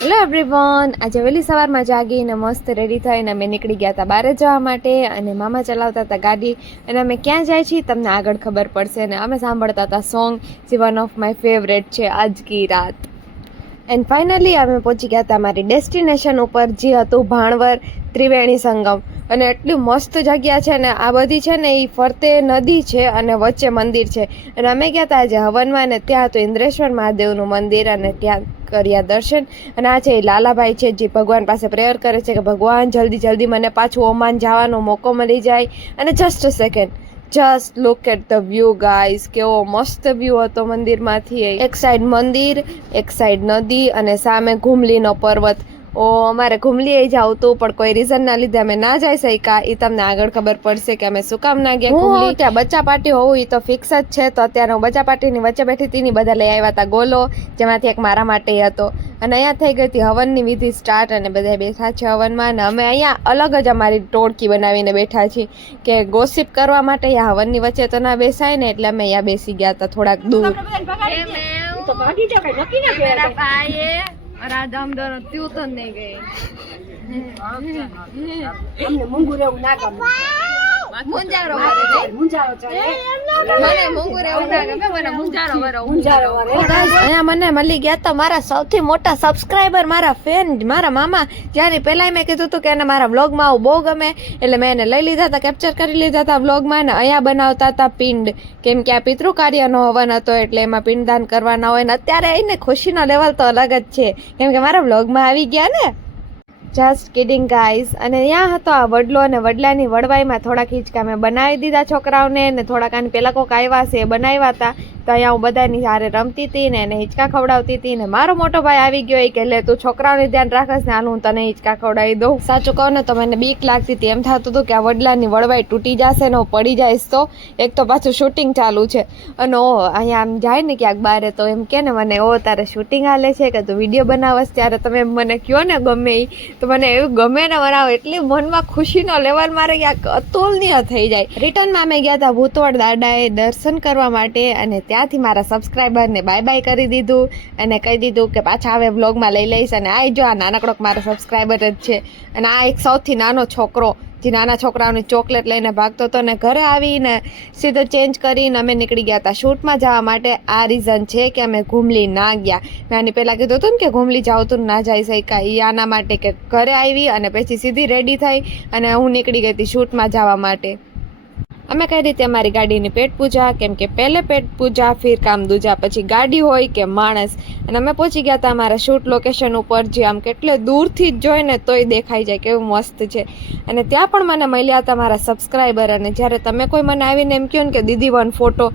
Hello everyone, આજે વહેલી સવારમાં જાગીને મસ્ત રેડી થઈને અમે નીકળી ગયા હતા બહાર જવા માટે અને મામા ચલાવતા હતા ગાડી અને અમે ક્યાં જાય છીએ તમને આગળ ખબર પડશે. અને અમે સાંભળતા હતા સોંગ જે વન ઓફ માય ફેવરેટ છે આજ કી રાત. એન્ડ ફાઇનલી અમે પહોંચી ગયા હતા મારી ડેસ્ટિનેશન ઉપર જે હતું ભાણવર ત્રિવેણી સંગમ. અને એટલી મસ્ત જગ્યા છે ને, આ બધી છે ને એ ફરતે નદી છે અને વચ્ચે મંદિર છે. અને અમે ગયા હતા આજે હવનમાં ને ત્યાં હતું ઇન્દ્રેશ્વર મહાદેવનું મંદિર અને ત્યાં કર્યા દર્શન. અને આ છે એ લાલાભાઈ છે જે ભગવાન પાસે પ્રેયર કરે છે કે ભગવાન જલ્દી જલ્દી મને પાછું ઓમાન જવાનો મોકો મળી જાય. અને just a second, just look at the view guys, કેવો મસ્ત વ્યૂ હતો મંદિરમાંથી. એક સાઈડ મંદિર, એક સાઈડ નદી અને સામે ઘુમલીનો પર્વત. અમારે ઘુમલીએ જવું પણ કોઈ રીઝન ના લીધે અમે ના જઈ શક્યા. એ તમને આગળ ખબર પડશે કે અમે શું કામ ના ગયા ઘુમલી. ત્યાં બચ્ચા પાર્ટી હોવું એ તો ફિક્સ જ છે. તો અત્યારે હું બચ્ચા પાર્ટીની વચ્ચે બેઠી હતી, બધા લઈ આવ્યા હતા ગોલો, જેમાંથી એક મારા માટે હતો. અને અહીંયા થઈ ગઈ હતી હવનની વિધિ સ્ટાર્ટ અને બધા બેઠા છે હવનમાં. અને અમે અહીંયા અલગ જ અમારી ટોળકી બનાવીને બેઠા છીએ કે ગોસિપ કરવા માટે. અહીંયા હવનની વચ્ચે તો ના બેસાય ને, એટલે અમે અહીંયા બેસી ગયા હતા થોડાક દૂર. મને મળી ગયા તો મારા સૌથી મોટા સબસ્ક્રાઈબર, મારા ફેન, મારા મામા. જ્યારે પહેલા મેં કીધું હતું કે એને મારા વ્લોગમાં આવું બહુ ગમે, એટલે મેં એને લઈ લીધા હતા, કેપ્ચર કરી લીધા હતા વ્લોગમાં. ને અહીંયા બનાવતા હતા પિંડ, કેમ કે આ પિતૃ કાર્યનો હવન હતો એટલે એમાં પિંડદાન કરવાના હોય. ને અત્યારે એને ખુશીનો લેવલ તો અલગ જ છે, કેમ કે મારા વ્લોગમાં આવી ગયા ને. Just kidding guys. અને ત્યાં હતો આ વડલો અને વડલાની વડવાઈમાં થોડાક હિંચકા મેં બનાવી દીધા છોકરાઓને. ને થોડાક આની પહેલાં કોઈક આવ્યા છે એ બનાવ્યા હતા. તો અહીંયા હું બધાની હારે રમતી હતી ને એને હિંચકા ખવડાવતી હતી. ને મારો મોટો ભાઈ આવી ગયો એ કે લે તું છોકરાઓને ધ્યાન રાખસ ને, હાલ હું તને હિંચકા ખવડાવી દઉં. સાચું કહું ને તો મને બીક લાગતી હતી, એમ થતું હતું કે આ વડલાની વડવાઈ તૂટી જશે ને હું પડી જઈશ તો. એક તો પાછું શૂટિંગ ચાલુ છે અને અહીંયા આમ જાય ને ક્યાંક બારે તો એમ કે ને મને તારે શૂટિંગ હાલે છે કે તું વિડીયો બનાવસ, ત્યારે તમે મને કહો ને ગમે એ તો મને એવું ગમે ને બનાવો. એટલી મનમાં ખુશીનો લેવલ મારે ક્યાંક અતુલનીય થઈ જાય. રિટર્નમાં અમે ગયા હતા ભૂતવડ દાદાએ દર્શન કરવા માટે અને ત્યાંથી મારા સબસ્ક્રાઈબરને બાય બાય કરી દીધું અને કહી દીધું કે પાછા હવે વ્લોગમાં લઈ લઈશ. અને આ જો આ નાનકડો મારો સબસ્ક્રાઈબર જ છે. અને આ એક સૌથી નાનો છોકરો જે નાના છોકરાઓની ચોકલેટ લઈને ભાગતો હતો. ને ઘરે આવીને સીધો ચેન્જ કરીને અમે નીકળી ગયા હતા શૂટમાં જવા માટે. આ રીઝન છે કે અમે ઘુમલી ના ગયા. મેં આની પહેલાં કીધું હતું ને કે ઘુમલી જાઉં તું ના જઈ શક્યા. એ આના માટે કે ઘરે આવી અને પછી સીધી રેડી થઈ અને હું નીકળી ગઈ હતી શૂટમાં જવા માટે. અમે કઈ રીતે અમારી ગાડીની પેટ પૂજા, કેમ કે પહેલે પેટ પૂજા ફિર કામ દૂજા, પછી ગાડી હોય કે માણસ. અને અમે પહોંચી ગયા હતા અમારા શૂટ લોકેશન ઉપર, જે આમ કેટલે દૂરથી જ જોઈને તોય દેખાઈ જાય કેવું મસ્ત છે. અને ત્યાં પણ મને મળ્યા હતા મારા સબસ્ક્રાઈબર. અને જ્યારે તમે કોઈ મને આવીને એમ કહો ને કે દીદી વન ફોટો,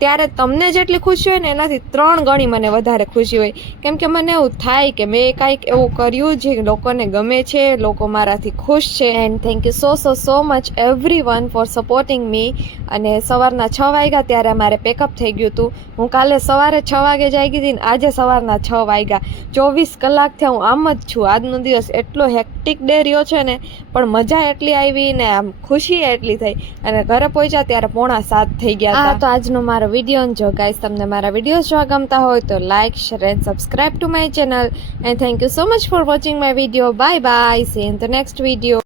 ત્યારે તમને જેટલી ખુશી હોય ને એનાથી 3 ગણી મને વધારે ખુશી હોય. કેમ કે મને એવું થાય કે મેં કાંઈક એવું કર્યું જે લોકોને ગમે છે, લોકો મારાથી ખુશ છે. And thank you so much everyone for supporting me. અને સવારના 6 વાગ્યા ત્યારે મારે પેકઅપ થઈ ગયું હતું. હું કાલે સવારે 6 વાગે જઈ ગઈ હતી ને આજે સવારના 6 વાગ્યા. 24 કલાકથી હું આમ જ છું. આજનો દિવસ એટલો હેક્ટિક ડે રહ્યો છે ને, પણ મજા એટલી આવી ને આમ ખુશી એટલી થઈ. અને ઘરે પહોંચ્યા ત્યારે 6:45 થઈ ગયા હતા. તો આજનો મારો વિડીયો જો ગાઈસ તમને મારા વિડીયોઝ જોવા ગમતા હોય તો like, share and subscribe to my channel. And thank you so much for watching my video. Bye bye, C in the next video.